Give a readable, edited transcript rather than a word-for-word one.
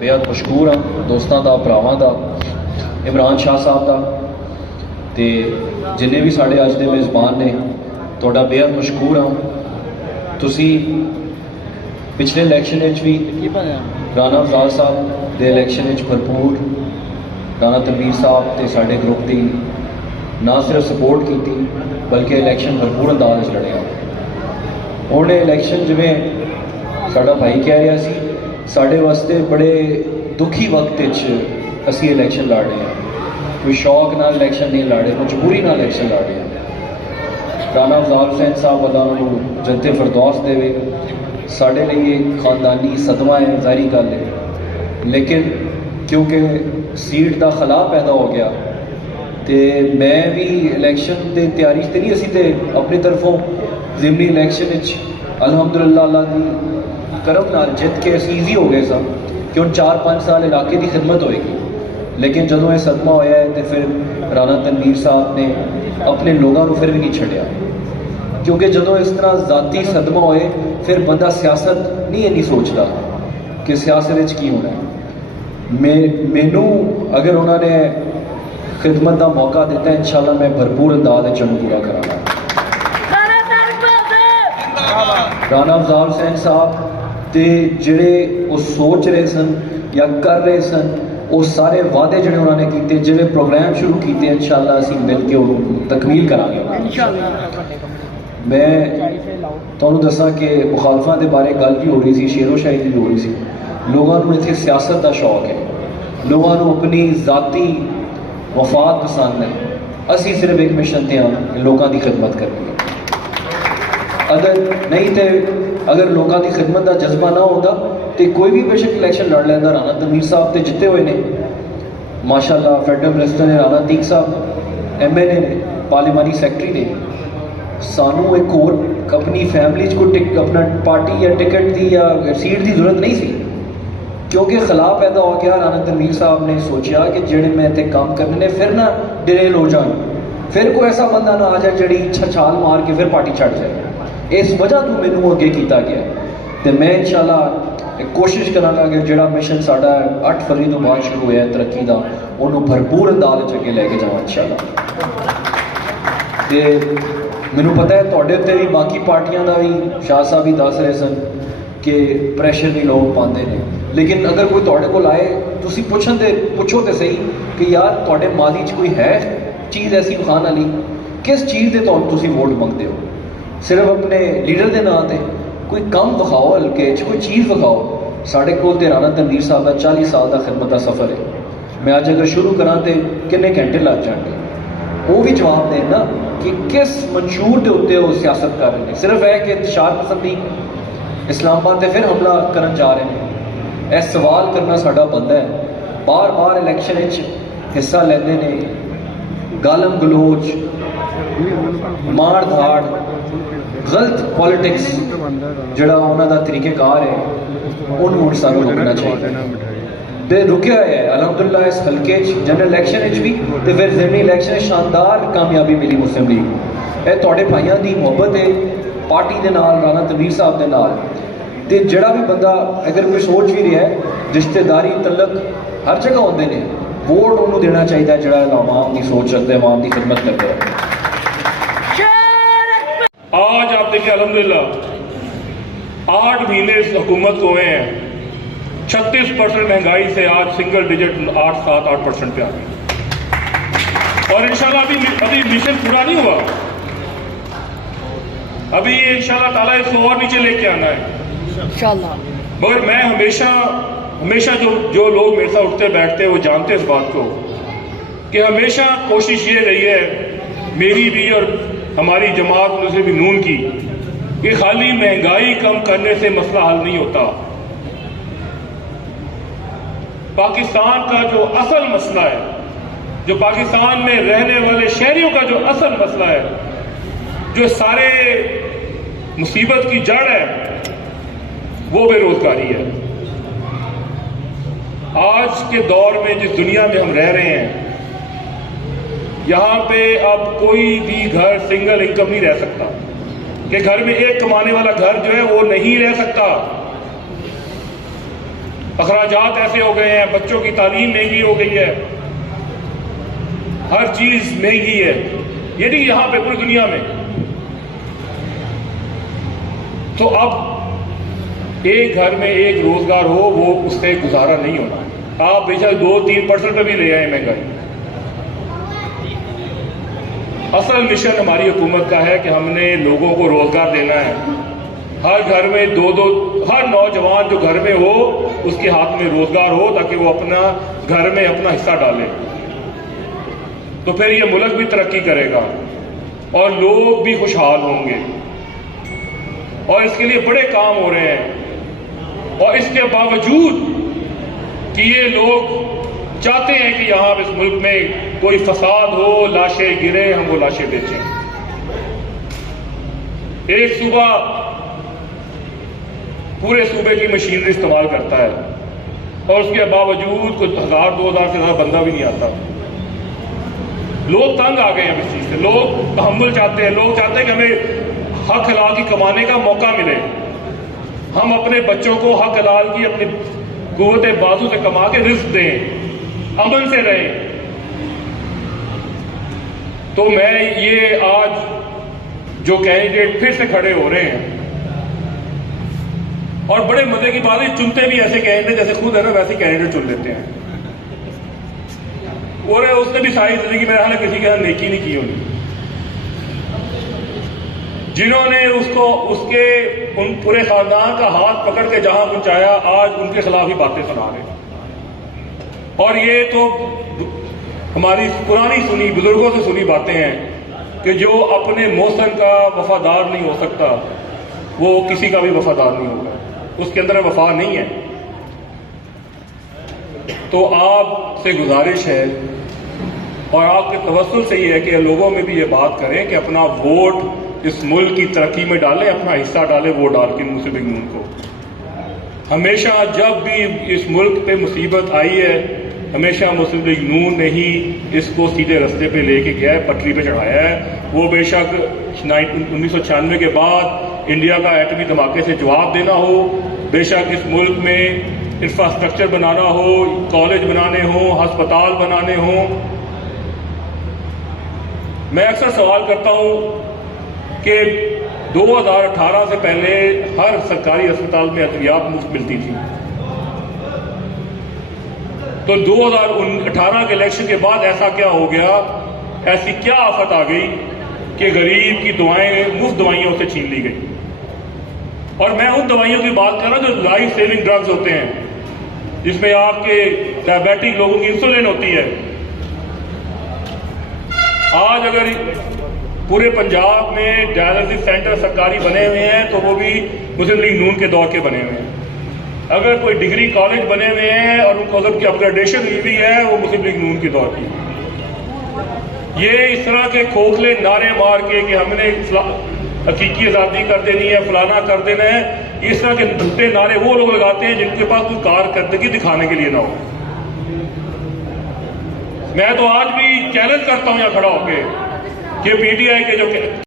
बेहद मशहूर हाँ दोस्तों का भरावां का इमरान शाह साहब का तो जिन्हें भी साढ़े अज के मेज़बान ने तुहाडा बेहद मशहूर हाँ। तुसी पिछले इलैक्शन भी राणा अफजाल साहब के इलैक्शन भरपूर राणा तनवीर साहब तो साढ़े ग्रुप की ना सिर्फ सपोर्ट की बल्कि इलैक्शन भरपूर अंदाज लड़िया। उन्हें इलैक्शन जिमें साडा भाई कह रहा सी साढ़े वास्ते बड़े दुखी वक्त असी इलैक्शन लड़ रहे हैं। कोई शौक नाल इलैक्शन नहीं लड़ रहे, मजबूरी नाल इलैक्शन लड़ रहे हैं। राणा अफजाल हुसैन साहब अल्लाह जनते फरदौस देवे, साढ़े लिए खानदानी सदमा है, जाहिर गल है। लेकिन क्योंकि सीट का खला पैदा हो गया तो मैं भी इलैक्शन की तैयारी तो नहीं, असी तो अपनी तरफों जिमनी इलैक्शन अलहमदुलिल्लाह अल्लाह की करम नाल जित के असी ईजी हो गए सन कि हम 4-5 साल इलाके की खिदमत होएगी। लेकिन जदों यह सदमा होया है तो फिर राणा तनवीर साहब ने अपने लोगों को फिर भी नहीं छड्या, क्योंकि जदों इस तरह जाती सदमा होए फिर बंदा सियासत नहीं इन्नी सोचता कि सियासत की होना है। मैनू अगर उन्होंने खिदमत का मौका दिता इंशाल्लाह मैं भरपूर अंदाज चनू पूरा करांगा। राणा अफजाल हुसैन साहब ते जिहड़े वो सोच रहे सन या कर रहे सन वो सारे वादे जिहड़े उन्होंने किए, जिहड़े प्रोग्राम शुरू किए इंशाल्लाह असीं मिल के उन्होंने तकमील करांगे। मैं तुहानूं दसां कि मुखालफां दे बारे गल भी हो रही सी, शेरो शायरी भी हो रही सी। लोगों को इत्थे सियासत का शौक है, लोगों को अपनी जाती वफात पसंद है। असी सिर्फ एक मिशन ते हाँ लोगों की खिदमत करनी है। अगर नहीं तो अगर लोगों की खिदमत का जज्बा ना होता तो कोई भी बेशक इलैक्शन लड़ लेंदा। राणा तनवीर साहब तो जिते हुए ने माशाअल्लाह, फेडरल मिनिस्टर ने राणा तीक साहब MLA ने, पार्लिमानी सैकटरी ने। सानू एक होर अपनी फैमिली को अपना पार्टी या टिकट की या सीट की जरूरत नहीं सी, क्योंकि खला पैदा हो गया। राणा तनवीर साहब ने सोचा कि जेड़े मैं इतने काम करने ने फिर ना डिरेल हो जाए, फिर कोई ऐसा बंदा ना आ जाए जी छछाल मार के फिर पार्टी छड़ जाए। इस वजह तो मैनू अगे किया गया तो मैं इंशाल्लाह कोशिश करांगा कि जोड़ा मिशन साडा 8 फरवरी तो बाद शुरू होया तरक्की का उन्होंने भरपूर अंदाज अगे लैके जावां इंशाल्लाह। तो मैनू पता है तुहाडे उत्ते भी बाकी पार्टियां का भी शाह साहब भी दस रहे सन कि प्रैशर भी लोग पाते हैं। लेकिन अगर कोई तुहाडे कोल आए तुसीं पुछो तो सही कि यार तुहाडे मादी च कोई है चीज़ ऐसी विखाण वाली, किस चीज़ के तुसीं वोट मंगते हो? सिर्फ अपने लीडर के नाम से कोई कम विखाओ, हल्के कोई चीज़ विखाओ। साढ़े कोल ते राणा तनवीर साहब का 40 साल का खिदमत का सफ़र है। मैं अज अगर शुरू करा तो किन्ने घंटे लग जाएंगे, वो भी जवाब देना कि किस मंशूर के उत्ते वो सियासत कर रहे हैं। सिर्फ है कि इंतशार पसंदी इस्लामाबाद से फिर हमला करन जा रहे हैं, यह सवाल करना साडा बनता है। बार बार इलैक्शन हिस्सा लेंदे ने, गालम गलोच, मार धाड़, गलत पॉलिटिक्स जोड़ा उन्होंने तरीक़ेकार है उन्होंने सानू रोकना चाहिए। तो रुके हुए है अलहमदुलिल्लाह इस हल्के जनरल इलैक्शन भी तो फिर जिमनी इलैक्शन शानदार कामयाबी मिली मुस्लिम लीग। यह तुहाडे भाइयों की मुहब्बत है पार्टी के नाल, राणा तनवीर साहब के नाल। तो जोड़ा भी बंदा अगर कोई सोच भी रहा है रिश्तेदारी तलक हर जगह होंगे ने, वोट उन्होंने देना चाहिए जोड़ा आवाम की सोच रखते हैं, आवाम की खिदमत करते हैं। आज आप देखिए अल्हम्दुलिल्लाह 8 महीने इस हुकूमत को हुए हैं, 36% महंगाई से आज सिंगल डिजिट 8-7-8% पे आ गई। और इंशाल्लाह अभी मिशन पूरा नहीं हुआ, अभी ये इंशाल्लाह ताला इसको और नीचे लेके आना है इंशाल्लाह। मगर मैं हमेशा जो लोग मेरे साथ उठते बैठते वो जानते इस बात को कि हमेशा कोशिश ये रही है मेरी भी और हमारी जमात मुस्लिम नून की कि खाली महंगाई कम करने से मसला हल नहीं होता। पाकिस्तान का जो असल मसला है, जो पाकिस्तान में रहने वाले शहरियों का जो असल मसला है, जो सारे मुसीबत की जड़ है, वो बेरोजगारी है। आज के दौर में जिस दुनिया में हम रह रहे हैं, यहाँ पे अब कोई भी घर सिंगल इनकम नहीं रह सकता कि घर में एक कमाने वाला घर जो है वो नहीं रह सकता। अखराजात ऐसे हो गए हैं, बच्चों की तालीम महंगी हो गई है, हर चीज महंगी है। ये नहीं यहां पे, पूरी दुनिया में। तो अब एक घर में एक रोजगार हो, वो उससे गुजारा नहीं होना। आप बेशक 2-3% पे भी ले आए महंगाई। असल मिशन हमारी हुकूमत का है कि हमने लोगों को रोजगार देना है। हर घर में हर नौजवान जो घर में हो उसके हाथ में रोजगार हो, ताकि वो अपना घर में अपना हिस्सा डाले। तो फिर ये मुल्क भी तरक्की करेगा और लोग भी खुशहाल होंगे। और इसके लिए बड़े काम हो रहे हैं। और इसके बावजूद कि ये लोग चाहते हैं कि यहां इस मुल्क में कोई फसाद हो, लाशें गिरे, हम वो लाशें बेचें। एक सूबा पूरे सूबे की मशीनरी इस्तेमाल करता है और उसके बावजूद कुछ 1000-2000 से ज्यादा बंदा भी नहीं आता। लोग तंग आ गए हैं इस चीज से। लोग तहम्मुल चाहते हैं। लोग चाहते हैं कि हमें हक हलाल की कमाने का मौका मिले। हम अपने बच्चों को हक हलाल की अपनी कुव्वत बाजू से कमा के रिस्क दें, अमल से रहें। तो मैं ये आज जो कैंडिडेट फिर से खड़े हो रहे हैं, और बड़े मजे की बात है, चुनते भी ऐसे कैंडिडेट जैसे खुद है ना वैसे कैंडिडेट चुन लेते हैं। और उसने भी सारी जिंदगी मेरे ख्याल किसी के साथ नेकी नहीं की होगी। जिन्होंने उसको उसके उन पूरे खानदान का हाथ पकड़ के जहां पहुंचाया, आज उनके खिलाफ ही बातें सुना रहे। और ये तो हमारी पुरानी सुनी, बुजुर्गों से सुनी बातें हैं कि जो अपने मौसम का वफादार नहीं हो सकता वो किसी का भी वफादार नहीं होगा, उसके अंदर वफा नहीं है। तो आपसे गुजारिश है और आपके तवस्सुल से ये है कि लोगों में भी ये बात करें कि अपना वोट इस मुल्क की तरक्की में डालें, अपना हिस्सा डालें वोट डाल के मुस्लिम लीग नून को। हमेशा जब भी इस मुल्क पे मुसीबत आई है, हमेशा मुस्लिम लीग नून ने ही इसको सीधे रास्ते पे लेके गया है, पटरी पे चढ़ाया है। वो बेशक 1996 के बाद इंडिया का एटमी धमाके से जवाब देना हो, बेशक इस मुल्क में इंफ्रास्ट्रक्चर बनाना हो, कॉलेज बनाने हो, अस्पताल बनाने हो। मैं अक्सर सवाल करता हूं कि 2018 से पहले हर सरकारी अस्पताल में अद्वियात मुफ्त मिलती थी। तो 2018 के इलेक्शन के बाद ऐसा क्या हो गया, ऐसी क्या आफत आ गई कि गरीब की दवाएं, मुफ्त दवाइयां उसे छीन ली गई। और मैं उन दवाइयों की बात कर रहा हूं जो लाइफ सेविंग ड्रग्स होते हैं, जिसमें आपके डायबिटिक लोगों की इंसुलिन होती है। आज अगर पूरे पंजाब में डायलिसिस सेंटर सरकारी बने हुए हैं तो वो भी मुस्लिम लीग नून के दौर के बने हुए हैं। अगर कोई डिग्री कॉलेज बने हुए हैं और उनको अगर की अपग्रेडेशन हुई हुई है, वो मुस्लिम लीग नून के दौर की। ये इस तरह के खोखले नारे मार के कि हमने हकीकी आज़ादी कर देनी है, फलाना कर देना है, इस तरह के झूठे नारे वो लोग लगाते हैं जिनके पास कोई कारकर्दगी दिखाने के लिए ना हो। मैं तो आज भी चैलेंज करता हूं यहां खड़ा होकर कि पीटीआई के जो